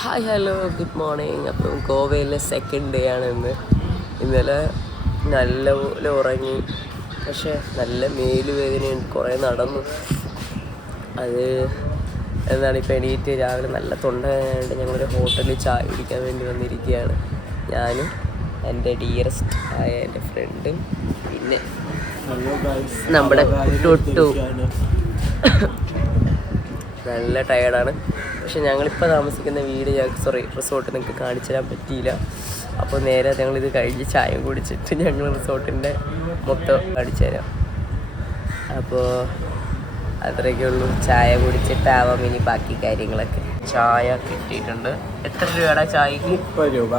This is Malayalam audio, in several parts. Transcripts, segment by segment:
Hi hello good morning. അപ്പം ഗോവയിലെ സെക്കൻഡ് ഡേ ആണ് ഇന്നലെ നല്ലപോലെ ഉറങ്ങി. പക്ഷേ നല്ല മേലുവേദനയുണ്ട്, കുറേ നടന്നു. അത് എന്താണ് ഇപ്പോൾ എണീറ്റ് രാവിലെ നല്ല തൊണ്ടയായതുകൊണ്ട് ഞങ്ങളൊരു ഹോട്ടലിൽ ചായ കുടിക്കാൻ വേണ്ടി വന്നിരിക്കുകയാണ്. ഞാനും എൻ്റെ ഡിയറസ്റ്റ് ആയ എൻ്റെ ഫ്രണ്ടും പിന്നെ നമ്മുടെ ടൊട്ടു. നല്ല ടയേർഡാണ്. പക്ഷെ ഞങ്ങളിപ്പോൾ താമസിക്കുന്ന വീട് റിസോർട്ട് നിങ്ങൾക്ക് കാണിച്ചു തരാൻ പറ്റിയില്ല. അപ്പോൾ നേരെ ഞങ്ങളിത് കഴിഞ്ഞ് ചായ കുടിച്ചിട്ട് ഞങ്ങൾ റിസോർട്ടിൻ്റെ മൊത്തം കാണിച്ചു തരാം. അപ്പോൾ അത്രയൊക്കെ ഉള്ളൂ. ചായ കുടിച്ചിട്ടാവാം ഇനി ബാക്കി കാര്യങ്ങളൊക്കെ. ചായ കിട്ടിയിട്ടുണ്ട്. എത്ര രൂപയുടെ ചായക്ക്? 30 രൂപ.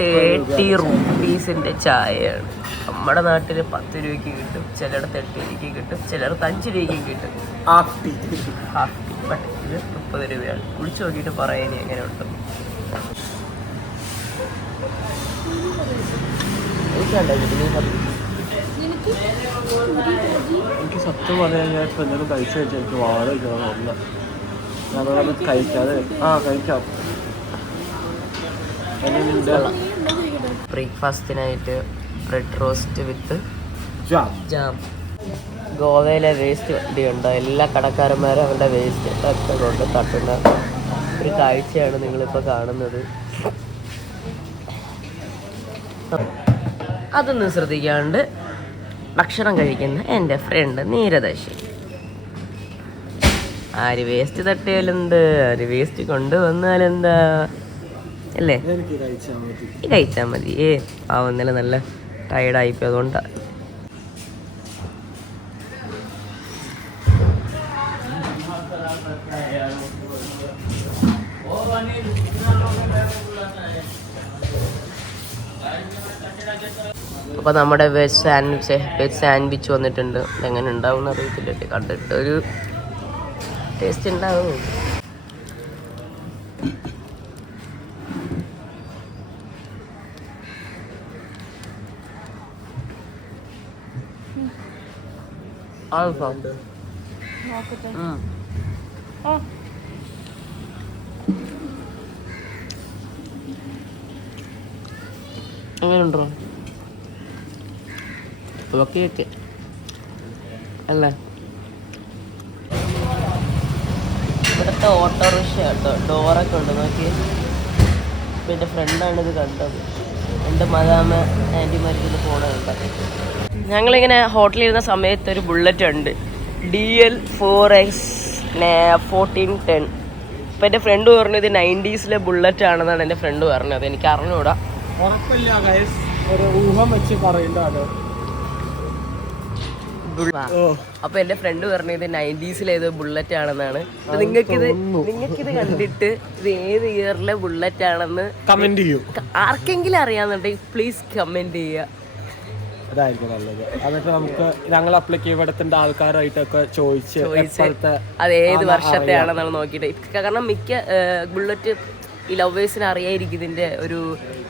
30 റുപ്പീസിൻ്റെ ചായയാണ്. നമ്മുടെ നാട്ടിൽ 10 രൂപയ്ക്ക് കിട്ടും, ചിലയിടത്ത് 8 രൂപയ്ക്ക് കിട്ടും, ചിലയിടത്ത് 5 രൂപയ്ക്കും കിട്ടും. Half tea. ബട്ട് ഇത് 30 രൂപയാണ്. കുടിച്ച് നോക്കിയിട്ട് പറയാൻ ഇനി എങ്ങനെ ഉണ്ട്. എനിക്ക് സത്യം പറയാൻ ഞാൻ ഇപ്പം എന്തെങ്കിലും കഴിച്ചു വെച്ചാൽ എനിക്ക് വളരെ ഇല്ല. ഞങ്ങളത് കഴിക്കാതെ കഴിക്കാം. ബ്രേക്ക്ഫാസ്റ്റിനായിട്ട് ബ്രെഡ് റോസ്റ്റ് വിത്ത് ജാം. ഗോവയിലെ വേസ്റ്റ് വണ്ടിയുണ്ടോ? എല്ലാ കടക്കാരന്മാരും അവരുടെ വേസ്റ്റ് ഒക്കെ കൊണ്ട് തട്ടുന്ന ഒരു കാഴ്ചയാണ് നിങ്ങളിപ്പോൾ കാണുന്നത്. അതൊന്നും ശ്രദ്ധിക്കാണ്ട് ഭക്ഷണം കഴിക്കുന്ന എൻ്റെ ഫ്രണ്ട് നീരദർശി. ആര് വേസ്റ്റ് തട്ടിയാലെന്ത്, ആര് വേസ്റ്റ് കൊണ്ടുവന്നാലെന്താ അല്ലേ? കഴിച്ചാൽ മതി. ഇന്നലെ നല്ല ടയർഡായിപ്പോയി, അതുകൊണ്ടാണ്. അപ്പോൾ നമ്മുടെ വെജ് സാൻഡ്വിച്ച് വന്നിട്ടുണ്ട്. എങ്ങനെ ഉണ്ടാവും എന്ന് അറിയത്തില്ല, കണ്ടിട്ട് ഒരു ടേസ്റ്റ് ഉണ്ടാവും. എങ്ങനെയുണ്ടോ? ഓക്കെ അല്ലേ? ഇവിടുത്തെ ഓട്ടോറിക്ഷ കേട്ടോ, ഡോറൊക്കെ ഉണ്ട് നോക്കി. ഇപ്പം എൻ്റെ ഫ്രണ്ടാണിത് കണ്ടത്. എൻ്റെ മദാമ ആൻറ്റിമാർക്ക് പോണുണ്ട്. ഞങ്ങളിങ്ങനെ ഹോട്ടലിൽ ഇരുന്ന സമയത്ത് ഒരു ബുള്ളറ്റ് ഉണ്ട്, DL 4X 1410. ഇപ്പം എൻ്റെ ഫ്രണ്ട് പറഞ്ഞു ഇത് 90s ബുള്ളറ്റ് ആണെന്നാണ് എൻ്റെ ഫ്രണ്ട് പറഞ്ഞത്. എനിക്ക് അറിഞ്ഞൂടാ, ഒരു ഊഹം വെച്ച് പറയുന്നതാണ്. അപ്പൊ എന്റെ ഫ്രണ്ട് പറഞ്ഞു ഇത് 90s ഏതോ ബുള്ളറ്റ് ആണെന്നാണ്. നിങ്ങൾക്കിത് കണ്ടിട്ട് ഇത് ഏത് ഇയറിലെ ബുള്ളറ്റ് ആണെന്ന് കമന്റ് ചെയ്യൂ. ആർക്കെങ്കിലും അറിയാന്നുണ്ടെങ്കിൽ പ്ലീസ് കമന്റ് ചെയ്യുക. അതായിരിക്കും നല്ലത്. എന്നിട്ട് നമുക്ക് ഞങ്ങൾ അപ്ലൈക്ക് ഇവിടത്തിന്റെ ആൾക്കാരായിട്ടൊക്കെ ചോദിച്ച് അത് ഏത് വർഷത്തെ ആണെന്നാണ് നോക്കിയിട്ട്. കാരണം മിക്ക ബുള്ളറ്റ് ഈ ലവേഴ്സിന് അറിയായിരിക്കും ഇതിന്റെ ഒരു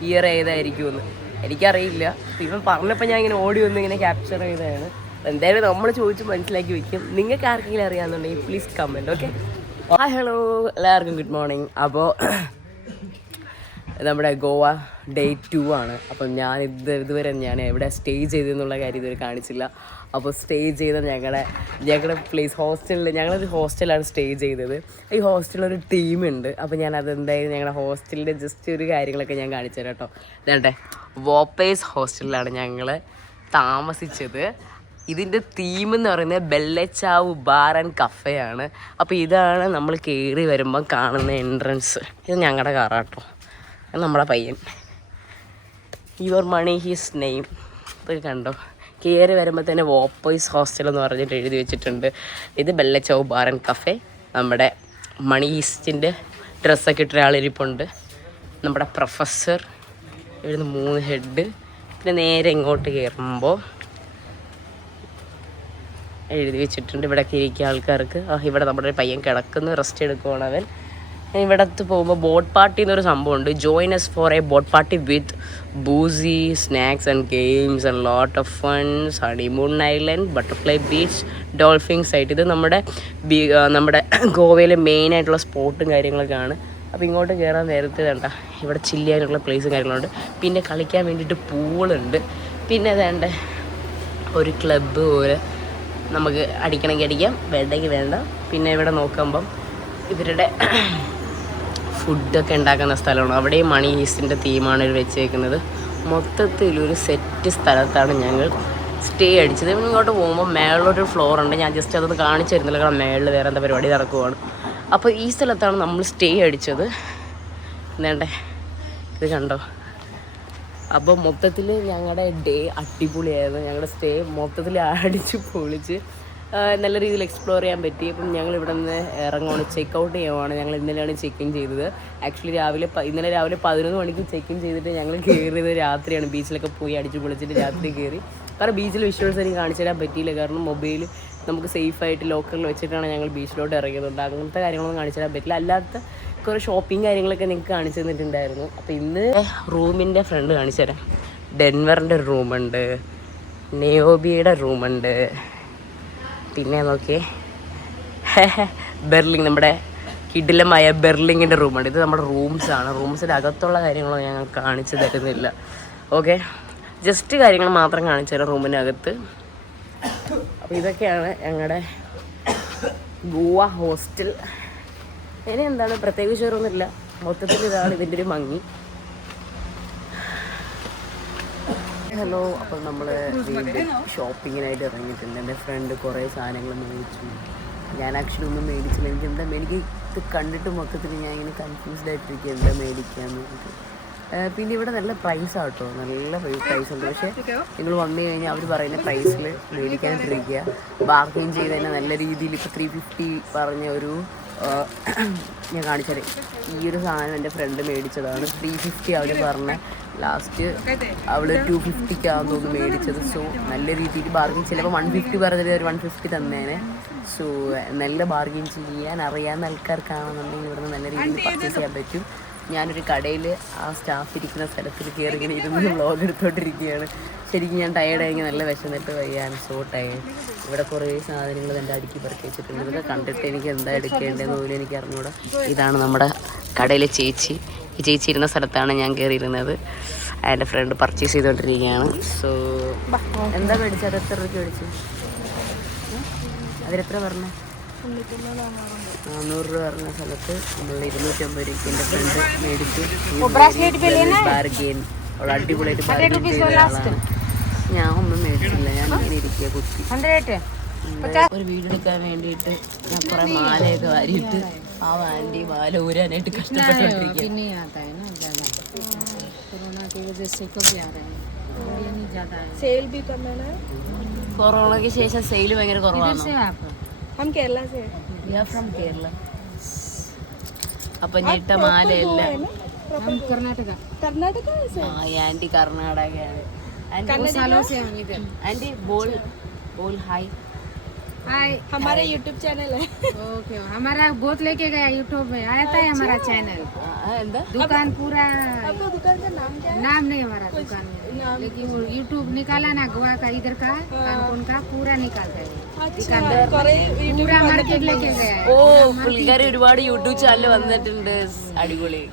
ഇയർ ഏതായിരിക്കും എന്ന്. എനിക്കറിയില്ല. ഇവൻ പറഞ്ഞപ്പോൾ ഞാൻ ഇങ്ങനെ ഓടി വന്ന് ഇങ്ങനെ ക്യാപ്ചർ ചെയ്തതാണ്. എന്തായാലും നമ്മൾ ചോദിച്ച് മനസ്സിലാക്കി വെക്കും. നിങ്ങൾക്ക് ആർക്കെങ്കിലും അറിയാമെന്നുണ്ടെങ്കിൽ please comment. Okay. Hi hello എല്ലാവർക്കും ഗുഡ് മോർണിംഗ്. അപ്പോൾ നമ്മുടെ ഗോവ ഡേ 2 ആണ്. അപ്പം ഞാൻ ഇതുവരെ ഞാൻ എവിടെ സ്റ്റേ ചെയ്തെന്നുള്ള കാര്യം ഇതുവരെ കാണിച്ചില്ല. അപ്പോൾ സ്റ്റേ ചെയ്ത ഞങ്ങളുടെ പ്ലേസ് ഞങ്ങളൊരു ഹോസ്റ്റലാണ് സ്റ്റേ ചെയ്തത്. ഈ ഹോസ്റ്റലിലൊരു ടീമുണ്ട്. അപ്പോൾ ഞാൻ അതെന്തായാലും ഞങ്ങളുടെ ഹോസ്റ്റലിൻ്റെ ജസ്റ്റ് ഒരു കാര്യങ്ങളൊക്കെ ഞാൻ കാണിച്ചു തരാം കേട്ടോ. ഇതാണ്ടെ വോപ്പേഴ്സ് ഹോസ്റ്റലിലാണ് ഞങ്ങൾ താമസിച്ചത്. ഇതിൻ്റെ തീം എന്ന് പറയുന്നത് ബെല്ലച്ചാവ് ബാർ ആൻഡ് കഫേയാണ്. അപ്പോൾ ഇതാണ് നമ്മൾ കയറി വരുമ്പം കാണുന്ന എൻട്രൻസ്. ഇത് ഞങ്ങളുടെ കാറാട്ടോ, നമ്മളെ പയ്യൻ. Your money his name. ഇത് കണ്ടോ, കയറി വരുമ്പോൾ തന്നെ വോപ്പേഴ്സ് ഹോസ്റ്റൽ എന്ന് പറഞ്ഞിട്ട് എഴുതി വെച്ചിട്ടുണ്ട്. ഇത് ബെല്ലച്ചാവ് ബാർ ആൻഡ് കഫേ. നമ്മുടെ മണി ഈസ്റ്റിൻ്റെ ഡ്രസ്സൊക്കെ ഇട്ട ഒരാളിരിപ്പുണ്ട്. നമ്മുടെ പ്രൊഫസർ, ഇവിടുന്ന് 3 ഹെഡ്. പിന്നെ നേരെ ഇങ്ങോട്ട് കയറുമ്പോൾ എഴുതി വെച്ചിട്ടുണ്ട് ഇവിടെയൊക്കെ ഇരിക്കുക ആൾക്കാർക്ക്. ഇവിടെ നമ്മുടെ ഒരു പയ്യൻ കിടക്കുന്നു, റെസ്റ്റ് എടുക്കുവാണ് അവൻ. ഇവിടത്ത് പോകുമ്പോൾ ബോട്ട് പാർട്ടി എന്നൊരു സംഭവമുണ്ട്. Join us for a boat party with boozy snacks and games and lot of funs. Honeymoon island, butterfly beach, dolphin sight. ഇത് നമ്മുടെ ഗോവയിലെ മെയിനായിട്ടുള്ള സ്പോട്ടും കാര്യങ്ങളൊക്കെയാണ്. അപ്പോൾ ഇങ്ങോട്ട് കയറാൻ നേരത്തെ വേണ്ട ഇവിടെ ചില്ല് ചെയ്യാനുള്ള പ്ലേസും കാര്യങ്ങളുണ്ട്. പിന്നെ കളിക്കാൻ വേണ്ടിയിട്ട് പൂളുണ്ട്. പിന്നെ വേണ്ട ഒരു ക്ലബ്ബ് പോലെ നമുക്ക് അടിക്കണമെങ്കിൽ അടിക്കാം, വേണ്ടെങ്കിൽ വേണ്ട. പിന്നെ ഇവിടെ നോക്കുമ്പം ഇവരുടെ ഫുഡൊക്കെ ഉണ്ടാക്കുന്ന സ്ഥലമാണ്. അവിടെയും മണി ഹീസ്റ്റിൻ്റെ തീമാണ് ഇവർ വെച്ചേക്കുന്നത്. മൊത്തത്തിലൊരു സെറ്റ് സ്ഥലത്താണ് ഞങ്ങൾ സ്റ്റേ അടിച്ചത്. ഇങ്ങോട്ട് പോകുമ്പോൾ മേളിലൊരു ഫ്ലോർ ഉണ്ട്. ഞാൻ ജസ്റ്റ് അതൊന്ന് കാണിച്ചു തരുന്നില്ല, കാരണം മേളിൽ വേറെ എന്താ പരിപാടി നടക്കുവാണ്. അപ്പോൾ ഈ സ്ഥലത്താണ് നമ്മൾ സ്റ്റേ അടിച്ചത്. വേണ്ടേ ഇത് കണ്ടോ. അപ്പോൾ മൊത്തത്തിൽ ഞങ്ങളുടെ ഡേ അടിപൊളിയായിരുന്നു. ഞങ്ങളുടെ സ്റ്റേ മൊത്തത്തിൽ അടിച്ച് പൊളിച്ച് നല്ല രീതിയിൽ എക്സ്പ്ലോർ ചെയ്യാൻ പറ്റി. അപ്പം ഞങ്ങൾ ഇവിടെ നിന്ന് ഇറങ്ങുകയാണ്, ചെക്ക് ഔട്ട് ചെയ്യുവാണ്. ഞങ്ങൾ ഇന്നലെയാണ് ചെക്ക് ഇൻ ചെയ്തത്. ആക്ച്വലി ഇന്നലെ രാവിലെ 11 മണിക്ക് ചെക്ക് ഇൻ ചെയ്തിട്ട് ഞങ്ങൾ കയറിയത് രാത്രിയാണ്. ബീച്ചിലൊക്കെ പോയി അടിച്ച് പൊളിച്ചിട്ട് രാത്രി കയറി. കാരണം ബീച്ചിൽ വിഷ്വൽസ് എനിക്ക് കാണിച്ചു തരാൻ പറ്റിയില്ല, കാരണം മൊബൈൽ നമുക്ക് സേഫായിട്ട് ലോക്കറിൽ വെച്ചിട്ടാണ് ഞങ്ങൾ ബീച്ചിലോട്ട് ഇറങ്ങിയതുകൊണ്ട് അങ്ങനത്തെ കാര്യങ്ങളൊന്നും കാണിച്ചു തരാൻ പറ്റില്ല. അല്ലാത്ത കുറേ ഷോപ്പിംഗ് കാര്യങ്ങളൊക്കെ നിങ്ങൾക്ക് കാണിച്ചു തന്നിട്ടുണ്ടായിരുന്നു. അപ്പോൾ ഇന്ന് റൂമിൻ്റെ ഫ്രണ്ട് കാണിച്ചു തരാം. ഡെൻവറിൻ്റെ റൂമുണ്ട്, നിയോബിയുടെ റൂമുണ്ട്, പിന്നെ നോക്കിയേ ബെർലിംഗ്, നമ്മുടെ കിടിലമായ ബെർലിങ്ങിൻ്റെ റൂമുണ്ട്. ഇത് നമ്മുടെ റൂംസാണ്. റൂംസിൻ്റെ അകത്തുള്ള കാര്യങ്ങളൊന്നും ഞങ്ങൾ കാണിച്ചു തരുന്നില്ല. ഓക്കെ, ജസ്റ്റ് കാര്യങ്ങൾ മാത്രം കാണിച്ചു തരാം റൂമിനകത്ത്. അപ്പോൾ ഇതൊക്കെയാണ് ഞങ്ങളുടെ ഗോവ ഹോസ്റ്റൽ. ഇനി എന്താണ് പ്രത്യേകിച്ച് വേറൊന്നുമില്ല, മൊത്തത്തിൽ ഇതാണ് ഇതിൻ്റെ ഒരു ഭംഗി. ഹലോ, അപ്പോൾ നമ്മൾ വീണ്ടും ഷോപ്പിങ്ങിനായിട്ട് ഇറങ്ങിയിട്ടുണ്ട്. എൻ്റെ ഫ്രണ്ട് കുറേ സാധനങ്ങൾ മേടിച്ചു. ഞാൻ ആക്ച്വലി ഒന്നും മേടിച്ചില്ല. എനിക്ക് ഇത് കണ്ടിട്ട് മൊത്തത്തിൽ ഞാൻ ഇങ്ങനെ കൺഫ്യൂസ്ഡ് ആയിട്ടിരിക്കുക എന്താ മേടിക്കാമെന്ന് പറഞ്ഞിട്ട്. പിന്നെ ഇവിടെ നല്ല പ്രൈസാണ് കേട്ടോ, നല്ല പ്രൈസ് ഉണ്ട്. പക്ഷേ നിങ്ങൾ വന്നു കഴിഞ്ഞാൽ അവർ പറയുന്ന പ്രൈസിൽ മേടിക്കാണ്ടിരിക്കുക. ബാർഗെയിൻ ചെയ്ത് തന്നെ നല്ല രീതിയിൽ ഇപ്പോൾ 350 പറഞ്ഞ ഒരു ഞാൻ കാണിച്ചത് ഈ ഒരു സാധനം എൻ്റെ ഫ്രണ്ട് മേടിച്ചതാണ്. 350 അവർ പറഞ്ഞ. ലാസ്റ്റ് അവൾ 250 തോന്നുന്നു മേടിച്ചത്. സോ നല്ല രീതിയിൽ ബാർഗെയിൻ, ചിലപ്പോൾ 150 പറഞ്ഞത് ഒരു 150 തന്നേനെ. സോ നല്ല ബാർഗെയിൻ ചെയ്യാൻ അറിയാവുന്ന ആൾക്കാർക്കാണെന്നുണ്ടെങ്കിൽ ഇവിടുന്ന് നല്ല രീതിയിൽ പർച്ചേസ് ചെയ്യാൻ പറ്റും. ഞാനൊരു കടയിൽ ആ സ്റ്റാഫ് ഇരിക്കുന്ന സ്ഥലത്തിൽ കയറി ഇങ്ങനെ ഇരുന്ന് വ്ളോഗ് എടുത്തോണ്ടിരിക്കുകയാണ്. ശരിക്കും ഞാൻ ടയേർഡായെങ്കിൽ നല്ല വിശന്നിട്ട് വയ്യാൻ. So tired. ഇവിടെ കുറേ സാധനങ്ങൾ എൻ്റെ അടുക്കി പെറുക്കി വെച്ചിട്ടുണ്ട്. ഇതൊക്കെ കണ്ടിട്ട് എനിക്ക് എന്താ എടുക്കേണ്ടതെന്ന് പോലും എനിക്ക് അറിഞ്ഞൂടാ. ഇതാണ് നമ്മുടെ കടയിലെ ചേച്ചി. ഈ ചേച്ചി ഇരുന്ന സ്ഥലത്താണ് ഞാൻ കയറിയിരുന്നത്. എൻ്റെ ഫ്രണ്ട് പർച്ചേസ് ചെയ്തുകൊണ്ടിരിക്കുകയാണ്. സോ എന്താ മേടിച്ചത്? അത് എത്ര രൂപയ്ക്ക് മേടിച്ചു? അതിലെത്ര പറഞ്ഞു? 400 രൂപ പറഞ്ഞ സ്ഥലത്ത് നമ്മൾ 250 രൂപയ്ക്ക് എൻ്റെ ഫ്രണ്ട് മേടിച്ചു. ബാർഗെയിൻ, അവൾ അടിപൊളിയായിട്ട് ബാർഗെയിൻ ചെയ്ത ആളാണ്. ഞാൻ ഒന്നും മേടിച്ചില്ല, ഞാൻ ഇങ്ങനെ ഇരിക്കുക കുത്തി. ഒരു വീഡിയോ എടുക്കാൻ വേണ്ടിയിട്ട് ഞാൻ കുറേ മാലയൊക്കെ വാരിയിട്ട് ആ ആൻറ്റി മാല ഊരാനായിട്ട് കഷ്ടപ്പെട്ടുകൊണ്ടിരിക്കുക. കൊറോണയ്ക്ക് ശേഷം സെയിൽ ഭയങ്കര കുറവാണ്. അപ്പൊ ഞെട്ട മാലയല്ല. ആന്റി കർണാടകയാണ്. आंटी बोल हाय हाय, हमारा यूट्यूब चैनल है. ओके, हमारा गोद लेके गया यूट्यूब में आया था हमारा चैनल. दुकान पूरा, आपका दुकान का नाम क्या है? नाम नहीं हमारा दुकान में, लेकिन वो यूट्यूब निकाला ना गोवा का, इधर का कानपुर का पूरा निकाल गए. पूरा मार्केट लेके गया. ഓ, പുള്ളിക്കാരി ഒരുപാട് യൂട്യൂബ് ചാനൽ വന്നിട്ടുണ്ട്. അടിപൊളി.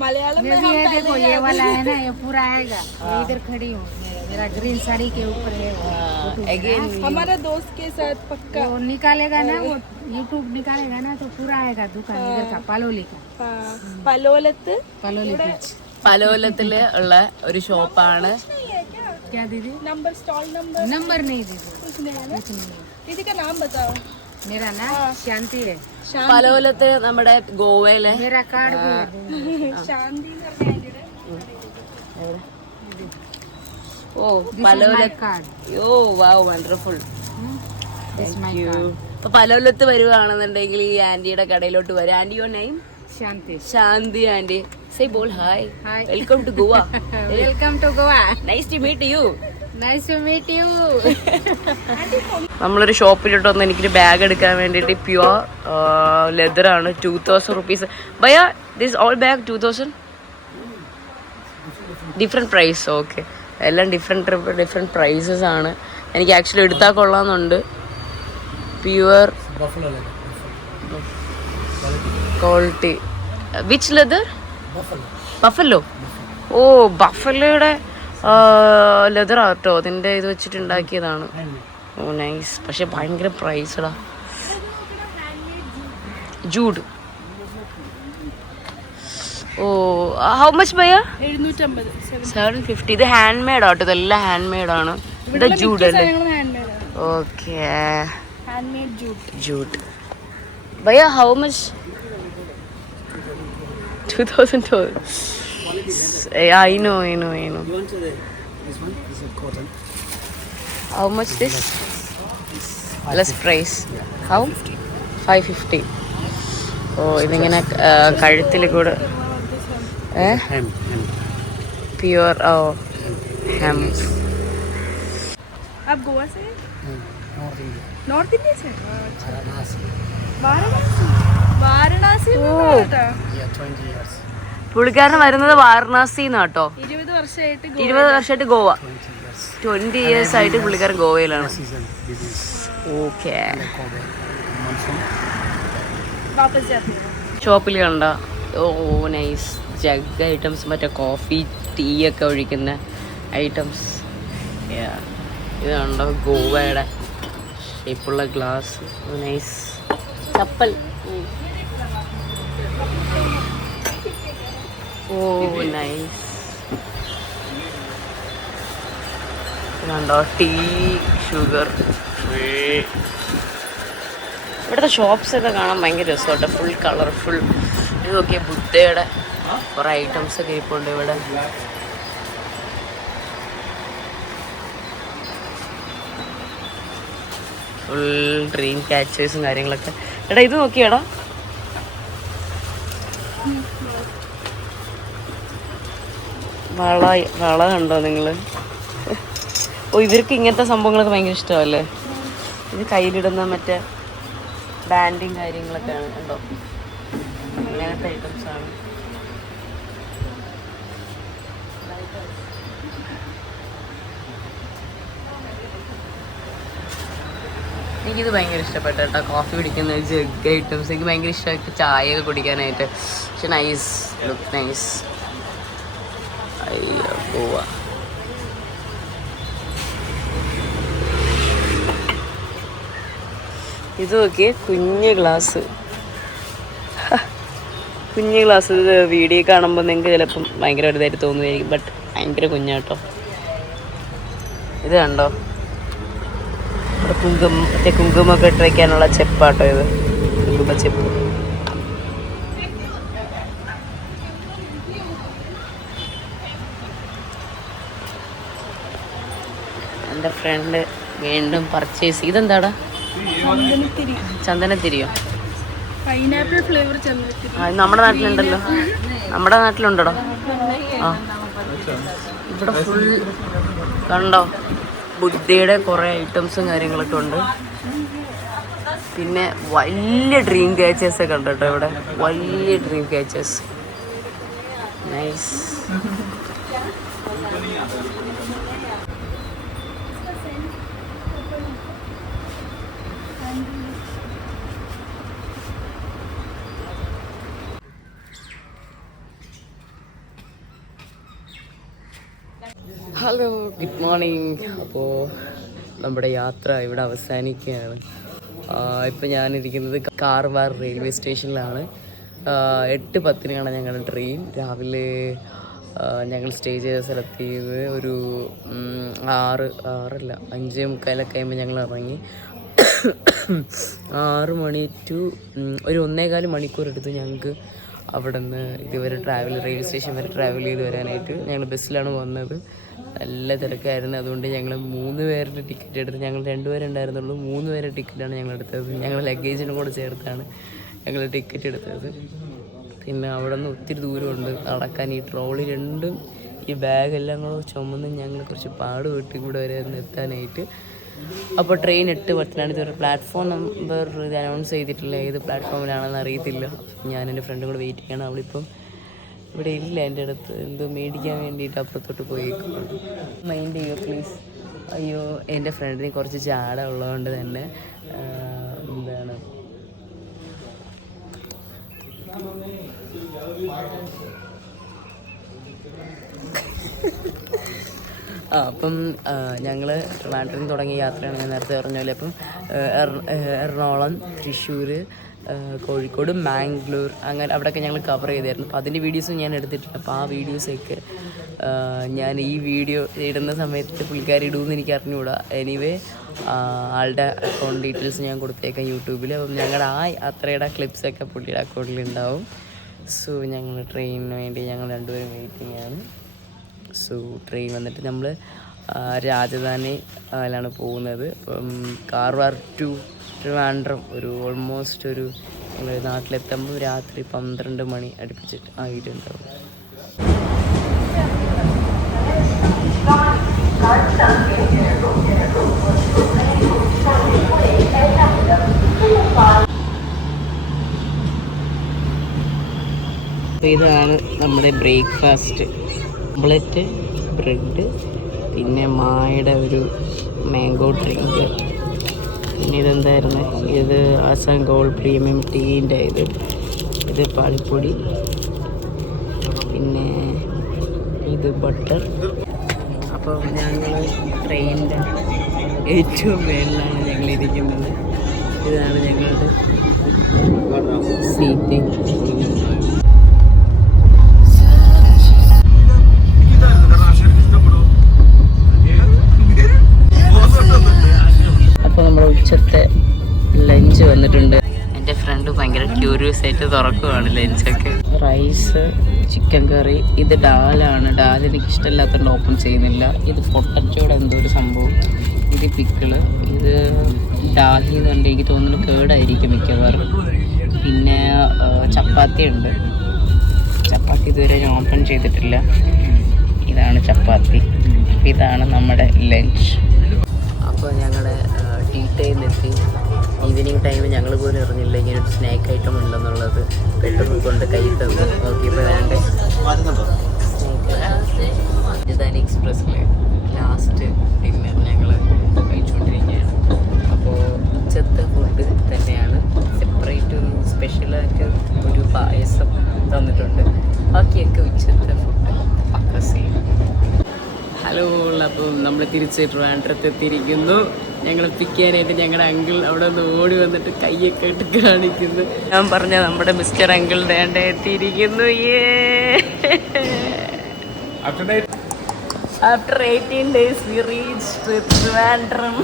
मलयालम में ये देखो, ये वाला है ना, ये पूरा आएगा. इधर खड़ी हूँ, मेरा ग्रीन साड़ी के ऊपर है. अगेन हमारा दोस्त के साथ पक्का वो निकालेगा ना, वो यूट्यूब निकालेगा ना तो पूरा आएगा दुकान इधर का, पालोली का. पालोली बीच. പലോലത്തിൽ ഉള്ള ഒരു ഷോപ്പാണ്. क्या दीदी? नंबर, स्टॉल नंबर नहीं दीदी. दीदी का नाम बताओ. मेरा नाम शांति है. പലോലത്ത് നമ്മുടെ ഗോവയിലെ मेरा कार्ड भी शांति. ഓ പലോലത്ത്. ഓ വാവ്, വണ്ടർഫുൾ. അപ്പൊ പലോലത്ത് വരുവാണെന്നുണ്ടെങ്കിൽ ഈ ആന്റിയുടെ കടയിലോട്ട് വരും. Aunty your name? Shanti. Shanti aunty. Say ബോൾ hi. Welcome to Goa. Welcome to Goa. Nice to meet you. Nice to meet you. നമ്മളൊരു ഷോപ്പിലോട്ട് വന്ന് എനിക്കൊരു ബാഗ് എടുക്കാൻ വേണ്ടിയിട്ട് പ്യുവർ ലെതറാണ്. 2000 rupees. ഭയ this all bag 2000? Different price. Okay, എല്ലാം ഡിഫറെൻറ്റ് പ്രൈസസ് ആണ്. എനിക്ക് ആക്ച്വലി എടുത്താൽ കൊള്ളാമെന്നുണ്ട്. Pure quality. Which leather? Buffalo. Oh, ബഫലോയുടെ ലെതർ ആട്ടോ, അതിൻ്റെ ഇത് വെച്ചിട്ട് ഉണ്ടാക്കിയതാണ്. Oh nice. പക്ഷെ ഭയങ്കര പ്രൈസടാ. ജൂഡ്. ഓ, ഹൗ മച്ച് ഭയ്യ? 750. ഇത് ഹാൻഡ് മെയ്ഡ് ആട്ടോ, ഇതെല്ലാം ഹാൻഡ് മെയ്ഡ് ആണ്. ഇത് ജൂഡ് അല്ലേ? Okay, jute. ഭയ്യ how much? 2000. I know. You want this one? This is cotton. How much this? Less price. How? 550. Oh, ഇതിങ്ങനെ കഴുത്തിൽ കൂടെ പ്യുവർ. ഓ, ഹെം. आप गोवा से हैं? नॉर्थ इंडिया से? वाराणसी में था। 20 years. പുള്ളിക്കാരൻ വരുന്നത് വാരണാസി എന്നാട്ടോ. 20 വർഷമായിട്ട് 20 വർഷമായിട്ട് ഗോവ. 20 years ആയിട്ട് പുള്ളിക്കാരൻ ഗോവയിലാണ്. ഓക്കെ. वापस जाते हैं। ഷോപ്പിൽ കണ്ട ഓ നൈസ് ജഗ് ഐറ്റംസ്, മറ്റേ കോഫി ടീ ഒക്കെ ഒഴിക്കുന്ന ഐറ്റംസ്. ഇത് കണ്ടോ, ഗോവയുടെ ഷേപ്പുള്ള ഗ്ലാസ്. നൈസ്. ചപ്പൽ. ഓ നൈസ്. കണ്ടോ, ടീ, ഷുഗർ. ഇവിടുത്തെ ഷോപ്സ് ഒക്കെ കാണാൻ ഭയങ്കര രസമുണ്ട്, ഫുൾ കളർഫുൾ. ഇത് നോക്കിയാൽ ബുദ്ധയുടെ കുറേ ഐറ്റംസ് ഒക്കെ ഇരിപ്പുണ്ട് ഇവിടെ. ഫുൾ ഡ്രീം ക്യാച്ചേഴ്സും കാര്യങ്ങളൊക്കെ. എടാ ഇത് നോക്കിയാടാ, വള കണ്ടോ നിങ്ങൾ? ഓ, ഇവർക്ക് ഇങ്ങനത്തെ സംഭവങ്ങളൊക്കെ ഭയങ്കര ഇഷ്ടമല്ലേ. ഇത് കയ്യിലിടുന്ന മറ്റേ ബാൻഡിങ് കാര്യങ്ങളൊക്കെയാണ് കണ്ടോ, അങ്ങനത്തെ ഐറ്റംസാണ്. എനിക്കിത് ഭയങ്കര ഇഷ്ടപ്പെട്ടു കേട്ടോ, കോഫി കുടിക്കുന്ന ജഗ് ഐറ്റംസ് എനിക്ക് ഭയങ്കര ഇഷ്ടമായിട്ട്, ചായയൊക്കെ കുടിക്കാനായിട്ട്. പക്ഷെ നൈസ്, ലുക്ക് നൈസ്. അയ്യോ പോവാ. ഇത് നോക്കിയേ, കുഞ്ഞ് ഗ്ലാസ്. കുഞ്ഞ് ഗ്ലാസ്. ഇത് വീഡിയോ കാണുമ്പോൾ നിങ്ങൾക്ക് ചിലപ്പം ഭയങ്കര വലുതായിട്ട് തോന്നുമായിരിക്കും, ബട്ട് ഭയങ്കര കുഞ്ഞാട്ടോ. ഇത് കണ്ടോ, കുങ്കുമൊക്കെ ഇട്ട് വയ്ക്കാനുള്ള ചെപ്പാട്ടോ ഇത്, കുങ്കുമ ചെപ്പ്. എൻ്റെ ഫ്രണ്ട് വീണ്ടും പർച്ചേസ്. ഇതെന്താടാ? ചന്ദനത്തിരിയോ? പൈനാപ്പിൾ ഫ്ലേവർ ചന്ദനത്തിരി. ആ, നമ്മുടെ നാട്ടിലുണ്ടല്ലോ. നമ്മുടെ നാട്ടിലുണ്ടോ? ആ, ഇവിടെ ഫുൾ കണ്ടോ, ബുദ്ധയുടെ കുറേ ഐറ്റംസും കാര്യങ്ങളൊക്കെ ഉണ്ട്. പിന്നെ വലിയ ഡ്രീം ക്യാച്ചേഴ്സ് ഒക്കെ ഉണ്ട് കേട്ടോ ഇവിടെ, വലിയ dream catchers. Nice. Hello, good morning. അപ്പോൾ നമ്മുടെ യാത്ര ഇവിടെ അവസാനിക്കുകയാണ്. ഇപ്പം ഞാനിരിക്കുന്നത് കാർവാർ റെയിൽവേ സ്റ്റേഷനിലാണ്. 8:10 ഞങ്ങളുടെ ട്രെയിൻ. രാവിലെ ഞങ്ങൾ സ്റ്റേ ചെയ്ത സ്ഥലത്ത് ഒരു 5:45 കഴിയുമ്പോൾ ഞങ്ങൾ ഇറങ്ങി. 6 മണി ടു ഒരു 1.25 മണിക്കൂർ എടുത്തു ഞങ്ങൾക്ക് അവിടെ നിന്ന് ഇതുവരെ റെയിൽവേ സ്റ്റേഷൻ വരെ ട്രാവൽ ചെയ്ത് വരാനായിട്ട്. ഞങ്ങൾ ബസ്സിലാണ് വന്നത്. നല്ല തിരക്കായിരുന്നു. അതുകൊണ്ട് ഞങ്ങൾ 3 പേരുടെ ടിക്കറ്റ് എടുത്ത്, ഞങ്ങൾ 2 പേരുണ്ടായിരുന്നുള്ളൂ. 3 പേരുടെ ടിക്കറ്റാണ് ഞങ്ങൾ എടുത്തത്. ഞങ്ങൾ ലഗേജിനും കൂടെ ചേർത്താണ് ഞങ്ങൾ ടിക്കറ്റ് എടുത്തത്. പിന്നെ അവിടെ നിന്ന് ഒത്തിരി ദൂരമുണ്ട് നടക്കാൻ. ഈ ട്രോളി രണ്ടും ഈ ബാഗെല്ലാം കൂടെ ചുമന്ന് ഞങ്ങൾ കുറച്ച് പാടുപെട്ട് ഇവിടെ വരെ എത്താനായിട്ട്. അപ്പോൾ ട്രെയിൻ 8:10 ഇതുവരെ പ്ലാറ്റ്ഫോം നമ്പർ ഇത് അനൗൺസ് ചെയ്തിട്ടില്ല, ഏത് പ്ലാറ്റ്ഫോമിലാണെന്ന് അറിയത്തില്ല. ഞാൻ എൻ്റെ ഫ്രണ്ടും കൂടെ വെയിറ്റ് ചെയ്യണം. അവളിപ്പം ഇവിടെ ഇല്ല, എൻ്റെ അടുത്ത് എന്തോ മേടിക്കാൻ വേണ്ടിയിട്ട് അപ്പുറത്തോട്ട് പോയേക്കും. മൈൻഡ് ചെയ്യുക പ്ലീസ്. അയ്യോ, എൻ്റെ ഫ്രണ്ടിന് കുറച്ച് ജാട ഉള്ളതുകൊണ്ട് തന്നെ എന്താണ് അപ്പം ഞങ്ങൾ ട്രിവാൻഡ്രം തുടങ്ങിയ യാത്രയാണ് ഞാൻ നേരത്തെ പറഞ്ഞ പോലെ. അപ്പം എറണാകുളം, തൃശ്ശൂർ, കോഴിക്കോട്, മാംഗ്ലൂർ, അങ്ങനെ അവിടെയൊക്കെ ഞങ്ങൾ കവർ ചെയ്തായിരുന്നു. അപ്പോൾ അതിൻ്റെ വീഡിയോസും ഞാൻ എടുത്തിട്ടുണ്ട്. അപ്പോൾ ആ വീഡിയോസൊക്കെ ഞാൻ ഈ വീഡിയോ ഇടുന്ന സമയത്ത് പുള്ളിക്കാരി ഇടുമെന്ന് എനിക്ക് അറിഞ്ഞുകൂടാ. എനിവേ ആളുടെ അക്കൗണ്ട് ഡീറ്റെയിൽസ് ഞാൻ കൊടുത്തേക്കാം യൂട്യൂബിൽ. അപ്പം ഞങ്ങളുടെ ആ യാത്രയുടെ ക്ലിപ്സൊക്കെ പുള്ളിയുടെ അക്കൗണ്ടിൽ ഉണ്ടാവും. സോ ഞങ്ങൾ ട്രെയിനിന് വേണ്ടി ഞങ്ങൾ രണ്ടുപേരും വെയിറ്റിംഗ് ആണ്. സോ ട്രെയിൻ വന്നിട്ട് നമ്മൾ രാജധാനി ലാണ് പോകുന്നത്. അപ്പം കാർവാർ ടു ട്രിവാൻഡ്രം ഒരു ഓൾമോസ്റ്റ് ഒരു ഞങ്ങൾ നാട്ടിലെത്തുമ്പോൾ രാത്രി 12 മണി അടുപ്പിച്ചിട്ട് ആയിട്ടുണ്ടാവും. അപ്പോൾ ഇതാണ് നമ്മുടെ ബ്രേക്ക്ഫാസ്റ്റ്. ഓംലെറ്റ്, ബ്രെഡ്, പിന്നെ മായുടെ ഒരു മാംഗോ ഡ്രിങ്ക്, പിന്നെ ഇതെന്തായിരുന്നു, ഇത് ആസാം ഗോൾഡ് പ്രീമിയം ടീൻ്റെ ഇത് പാൽപ്പൊടി, പിന്നെ ഇത് ബട്ടർ. അപ്പോൾ ഞങ്ങൾ ട്രെയിനിൻ്റെ ഏറ്റവും മേളിലാണ് ഞങ്ങളിരിക്കുന്നത്. ഇതാണ് ഞങ്ങളുടെ സീറ്റിംഗ്. അപ്പോൾ നമ്മുടെ ഉച്ചത്തെ ലഞ്ച് വന്നിട്ടുണ്ട്. എൻ്റെ ഫ്രണ്ട് ഭയങ്കര ക്യൂരിയസ് ആയിട്ട് തുറക്കുവാണ് ലഞ്ചൊക്കെ. റൈസ്, ചിക്കൻ കറി, ഇത് ഡാലാണ്. ഡാൽ എനിക്ക് ഇഷ്ടമില്ലാത്തതുകൊണ്ട് ഓപ്പൺ ചെയ്യുന്നില്ല. ഇത് പൊട്ടറ്റോടെ എന്തോ ഒരു സംഭവം. ഇത് പിക്കിള്, ഇത് ഡാഹി എന്ന് പറഞ്ഞിട്ട് എനിക്ക് തോന്നുന്നു കേടായിരിക്കും മിക്കവാറും. പിന്നെ ചപ്പാത്തി ഉണ്ട്. ചപ്പാത്തി ഇതുവരെ ഞാൻ ഓപ്പൺ ചെയ്തിട്ടില്ല. ഇതാണ് ചപ്പാത്തി. ഇതാണ് നമ്മുടെ ലഞ്ച്. അപ്പോൾ ഞങ്ങളുടെ ടീ ടൈമിലെത്തി. ഈവനിങ് ടൈം ഞങ്ങൾ പോലും അറിഞ്ഞില്ല ഇങ്ങനെ ഒരു സ്നാക്ക് ഐറ്റം ഉണ്ടെന്നുള്ളത്. പെട്ടെന്ന് കൊണ്ട് കൈ തന്ന് നോക്കിയപ്പോൾ വേണ്ട രാജധാനി എക്സ്പ്രസ്സിലെ ലാസ്റ്റ് ഡിന്നർ ഞങ്ങൾ കഴിച്ചുകൊണ്ടിരിക്കുകയാണ്. അപ്പോൾ ഉച്ചത്തെ ഫുഡ് തന്നെയാണ്. സെപ്പറേറ്റ് ഒരു സ്പെഷ്യലായിട്ട് ഒരു പായസം തന്നിട്ടുണ്ട്. ബാക്കിയൊക്കെ ഉച്ചത്തെ ഫുഡ് പക്ക സെയിം. ഹലോ, അപ്പം നമ്മൾ തിരിച്ച് ട്രിവാൻഡ്രത്ത് എത്തിയിരിക്കുന്നു. ഞങ്ങൾ പിക്ക് ചെയ്യാനായിട്ട് ഞങ്ങളുടെ അങ്കിൾ അവിടെ നിന്ന് ഓടി വന്നിട്ട് കൈയൊക്കെ ഇട്ട് കാണിക്കുന്നു. ഞാൻ പറഞ്ഞ നമ്മുടെ മിസ്റ്റർ അങ്കിൾ വേണ്ട എത്തിയിരിക്കുന്നു. After 18 days we reached Trivandrum.